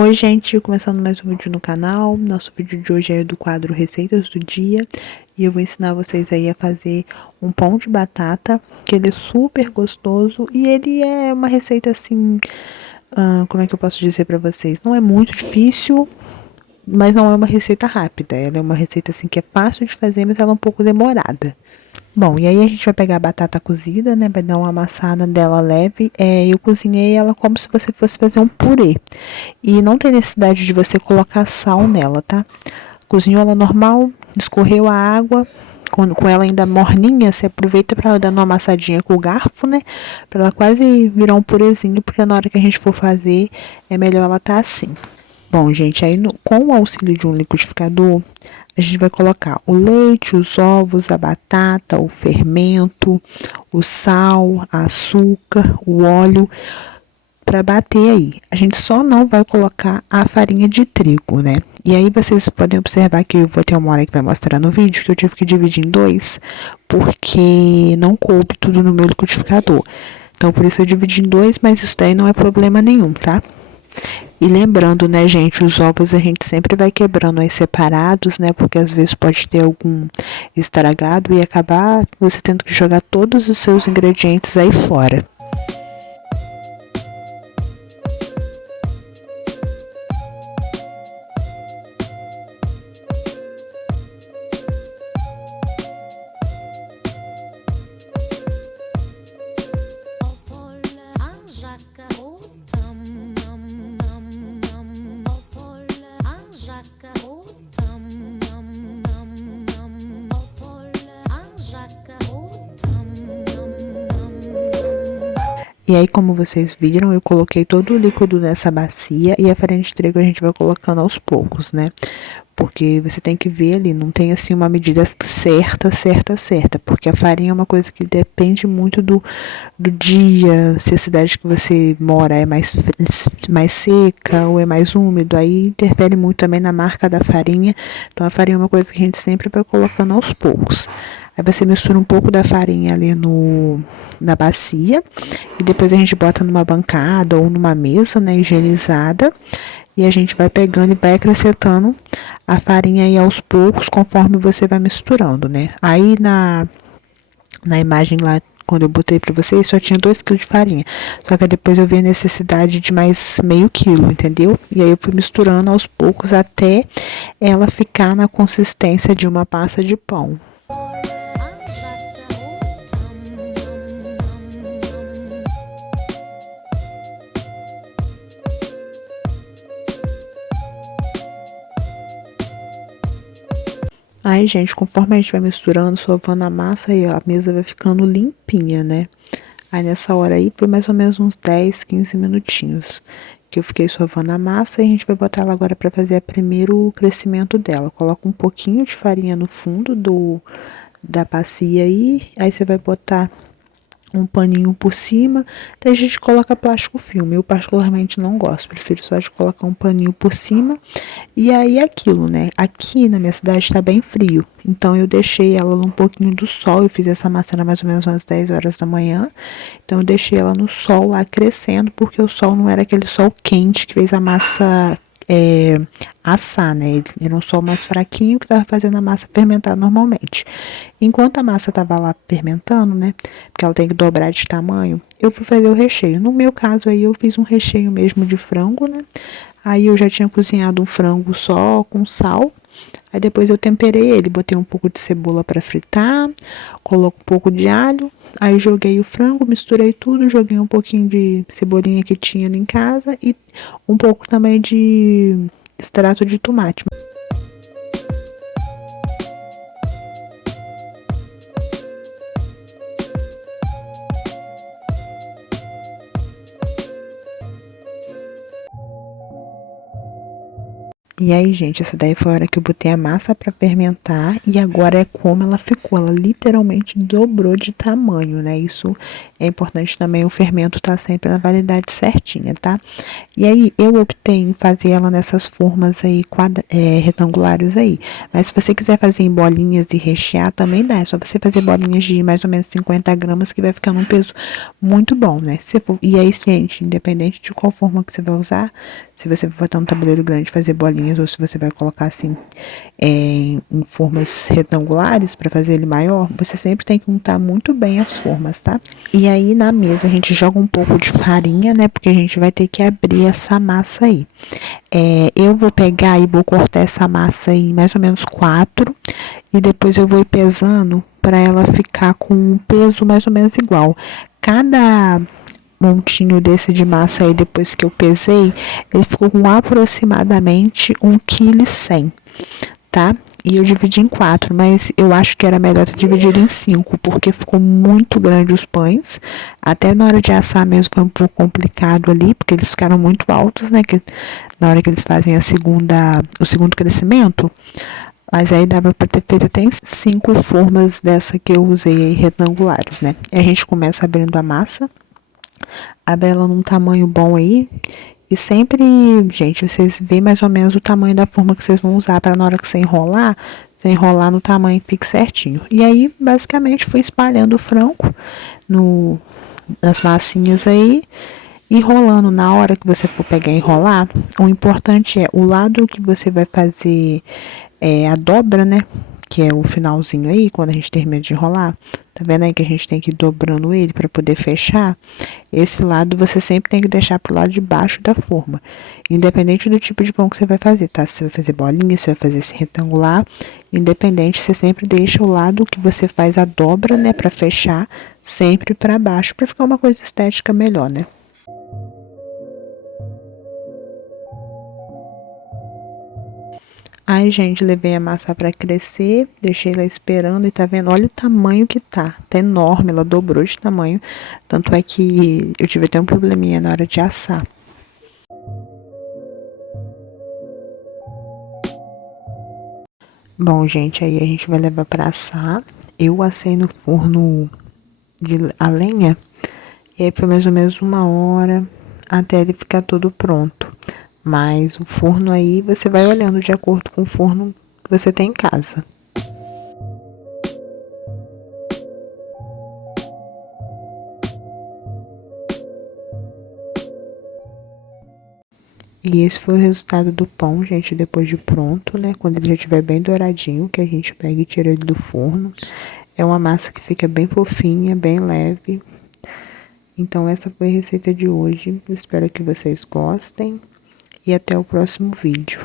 Oi gente, começando mais um vídeo no canal. Nosso vídeo de hoje é do quadro Receitas do Dia e eu vou ensinar vocês aí a fazer um pão de batata, que ele é super gostoso e ele é uma receita assim, como é que eu posso dizer pra vocês? Não é muito difícil, mas não é uma receita rápida. Ela é uma receita assim que é fácil de fazer, mas ela é um pouco demorada. Bom, e aí a gente vai pegar a batata cozida, né? Vai dar uma amassada dela leve. Eu cozinhei ela como se você fosse fazer um purê. E não tem necessidade de você colocar sal nela, tá? Cozinhou ela normal, escorreu a água. Com ela ainda morninha, você aproveita para dar uma amassadinha com o garfo, né? Para ela quase virar um purezinho, porque na hora que a gente for fazer, é melhor ela tá assim. Bom, gente, aí com o auxílio de um liquidificador, a gente vai colocar o leite, os ovos, a batata, o fermento, o sal, açúcar, o óleo para bater aí. A gente só não vai colocar a farinha de trigo, né? E aí vocês podem observar que eu vou ter uma hora que vai mostrar no vídeo que eu tive que dividir em dois, porque não coube tudo no meu liquidificador. Então, por isso eu dividi em dois, mas isso daí não é problema nenhum, tá? E lembrando, né, gente, os ovos a gente sempre vai quebrando aí separados, né, porque às vezes pode ter algum estragado e acabar você tendo que jogar todos os seus ingredientes aí fora. E aí, como vocês viram, eu coloquei todo o líquido nessa bacia e a farinha de trigo a gente vai colocando aos poucos, né? Porque você tem que ver ali, não tem assim uma medida certa, porque a farinha é uma coisa que depende muito do dia, se a cidade que você mora é mais seca ou é mais úmido, aí interfere muito também na marca da farinha. Então a farinha é uma coisa que a gente sempre vai colocando aos poucos. Aí você mistura um pouco da farinha ali na bacia e depois a gente bota numa bancada ou numa mesa, né, higienizada. E a gente vai pegando e vai acrescentando a farinha aí aos poucos, conforme você vai misturando, né? Aí na imagem lá, quando eu botei pra vocês, só tinha 2 kg de farinha. Só que depois eu vi a necessidade de mais meio quilo, entendeu? E aí eu fui misturando aos poucos até ela ficar na consistência de uma massa de pão. Aí, gente, conforme a gente vai misturando, sovando a massa, aí, ó, a mesa vai ficando limpinha, né? Aí, nessa hora aí, foi mais ou menos uns 10, 15 minutinhos que eu fiquei sovando a massa e a gente vai botar ela agora para fazer primeiro o crescimento dela. Coloca um pouquinho de farinha no fundo da bacia aí você vai botar um paninho por cima. Tem gente que coloca plástico filme, eu particularmente não gosto, prefiro só de colocar um paninho por cima. E aí aquilo, né? Aqui na minha cidade tá bem frio, então eu deixei ela num pouquinho do sol. Eu fiz essa massa era mais ou menos umas 10 horas da manhã, então eu deixei ela no sol lá crescendo, porque o sol não era aquele sol quente que fez a massa assar, né? Ele era um sol mais fraquinho que tava fazendo a massa fermentar normalmente. Enquanto a massa tava lá fermentando, né? Porque ela tem que dobrar de tamanho, eu fui fazer o recheio. No meu caso aí, eu fiz um recheio mesmo de frango, né? Aí eu já tinha cozinhado um frango só com sal. Aí depois eu temperei ele, botei um pouco de cebola para fritar, coloco um pouco de alho, aí joguei o frango, misturei tudo, joguei um pouquinho de cebolinha que tinha ali em casa e um pouco também de extrato de tomate. E aí, gente, essa daí foi a hora que eu botei a massa pra fermentar e agora é como ela ficou. Ela literalmente dobrou de tamanho, né? Isso é importante também, o fermento tá sempre na validade certinha, tá? E aí, eu optei em fazer ela nessas formas aí, retangulares aí. Mas se você quiser fazer em bolinhas e rechear, também dá. É só você fazer bolinhas de mais ou menos 50 gramas que vai ficando um peso muito bom, né? E aí, gente, independente de qual forma que você vai usar, se você vai botar um tabuleiro grande e fazer bolinhas, ou se você vai colocar assim em formas retangulares para fazer ele maior, você sempre tem que untar muito bem as formas, tá? E aí na mesa a gente joga um pouco de farinha, né? Porque a gente vai ter que abrir essa massa aí. Eu vou pegar e vou cortar essa massa em mais ou menos 4 e depois eu vou ir pesando para ela ficar com um peso mais ou menos igual. Cada montinho desse de massa aí, depois que eu pesei, ele ficou com aproximadamente 1,1 kg, tá? E eu dividi em 4, mas eu acho que era melhor ter dividido em 5, porque ficou muito grande os pães. Até na hora de assar mesmo foi um pouco complicado ali, porque eles ficaram muito altos, né? Que, na hora que eles fazem o segundo crescimento. Mas aí dava para ter feito até 5 formas dessa que eu usei aí, retangulares, né? E a gente começa abrindo a massa. Abre ela num tamanho bom aí. E sempre, gente, vocês veem mais ou menos o tamanho da forma que vocês vão usar para na hora que você enrolar no tamanho que fique certinho. E aí, basicamente, fui espalhando o frango nas massinhas aí, enrolando. Na hora que você for pegar e enrolar, o importante é o lado que você vai fazer a dobra, né? Que é o finalzinho aí, quando a gente termina de enrolar. Tá vendo aí que a gente tem que ir dobrando ele para poder fechar? Esse lado você sempre tem que deixar pro lado de baixo da forma. Independente do tipo de pão que você vai fazer, tá? Se você vai fazer bolinha, se você vai fazer esse retangular, independente, você sempre deixa o lado que você faz a dobra, né, para fechar, sempre para baixo, para ficar uma coisa estética melhor, né? Aí, gente, levei a massa para crescer, deixei ela esperando e tá vendo? Olha o tamanho que tá. Tá enorme, ela dobrou de tamanho. Tanto é que eu tive até um probleminha na hora de assar. Bom, gente, aí a gente vai levar para assar. Eu assei no forno a lenha e aí foi mais ou menos 1 hora até ele ficar todo pronto. Mas o forno aí você vai olhando de acordo com o forno que você tem em casa. E esse foi o resultado do pão, gente, depois de pronto, né? Quando ele já estiver bem douradinho, que a gente pega e tira ele do forno. É uma massa que fica bem fofinha, bem leve. Então, essa foi a receita de hoje. Espero que vocês gostem e até o próximo vídeo.